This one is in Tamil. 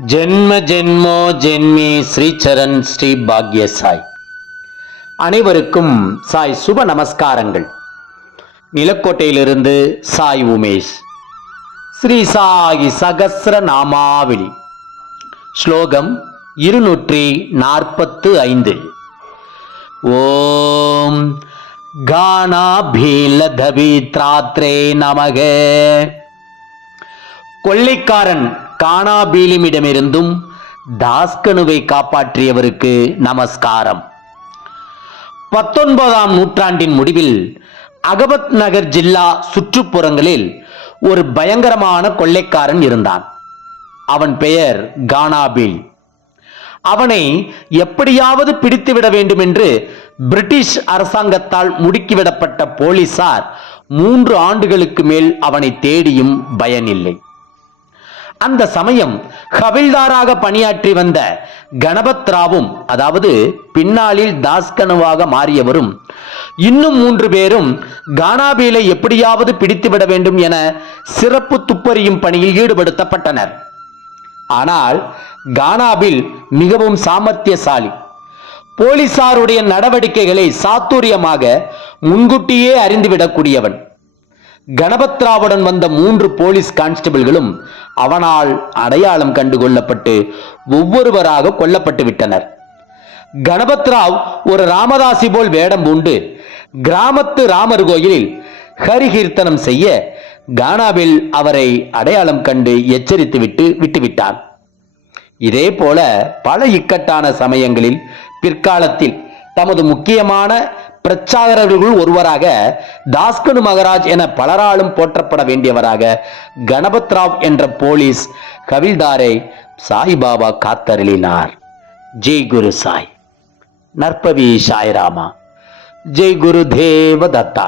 ஜென்ம ஜென்மோ ஜென்மி ஸ்ரீச்சரண் ஸ்ரீ பாக்ய சாய். அனைவருக்கும் சாய் சுப நமஸ்காரங்கள். நிலக்கோட்டையிலிருந்து சாய் உமேஷ். ஸ்ரீ சாயி சகசிர நாமாவளி. ஸ்லோகம் இருநூற்றி நாற்பத்து ஐந்து. ஓம் கானாபீலதவித்ராத்ரே நமக. கொள்ளைக்காரன் கானாபீலிமிடமிருந்தும் தாஸ்கனுவை காப்பாற்றியவருக்கு நமஸ்காரம். பத்தொன்பதாம் நூற்றாண்டின் முடிவில் அகபத் நகர் ஜில்லா சுற்றுப்புறங்களில் ஒரு பயங்கரமான கொள்ளைக்காரன் இருந்தான். அவன் பெயர் கானாபில் அவனை எப்படியாவது பிடித்துவிட வேண்டும் என்று பிரிட்டிஷ் அரசாங்கத்தால் முடுக்கிவிடப்பட்ட போலீசார் மூன்று ஆண்டுகளுக்கு மேல் அவனை தேடியும் பயனில்லை. அந்த சமயம் ஹவில்தாராக பணியாற்றி வந்த கணபத் ராவும் அதாவது பின்னாளில் தாஸ்கனுவாக மாறியவரும் இன்னும் மூன்று பேரும் கானாபீலை எப்படியாவது பிடித்துவிட வேண்டும் என சிறப்பு துப்பறியும் பணியில் ஈடுபடுத்தப்பட்டனர். ஆனால் கானாபில் மிகவும் சாமர்த்தியசாலி. போலீசாருடைய நடவடிக்கைகளை சாத்துரியமாக முன்கூட்டியே அறிந்துவிடக்கூடியவன். கணபத்ராவுடன் வந்த மூன்று போலீஸ் கான்ஸ்டபிள்களும் அவனால் அடையாளம் கண்டு கொள்ளப்பட்டு ஒவ்வொருவராக கொல்லப்பட்டு விட்டனர். கணபத்ராவ் ஒரு ராமதாசி போல் வேடம் பூண்டு கிராமத்து ராமர் கோயிலில் ஹரிகீர்த்தனம் செய்ய கானாவில் அவரை அடையாளம் கண்டு எச்சரித்து விட்டு விட்டுவிட்டான் இதே போல பல இக்கட்டான சமயங்களில் பிற்காலத்தில் தமது முக்கியமான பிரச்சாரர்களுள் ஒருவராக தாஸ்கனு மகராஜ் என பலராலும் போற்றப்பட வேண்டியவராக கணபத்ராவ் என்ற போலீஸ் கவில்தாரை சாய்பாபா காத்தருளினார். ஜெய் குரு சாய். நற்பவி சாய்ராமா. ஜெய் குரு தேவ தத்தா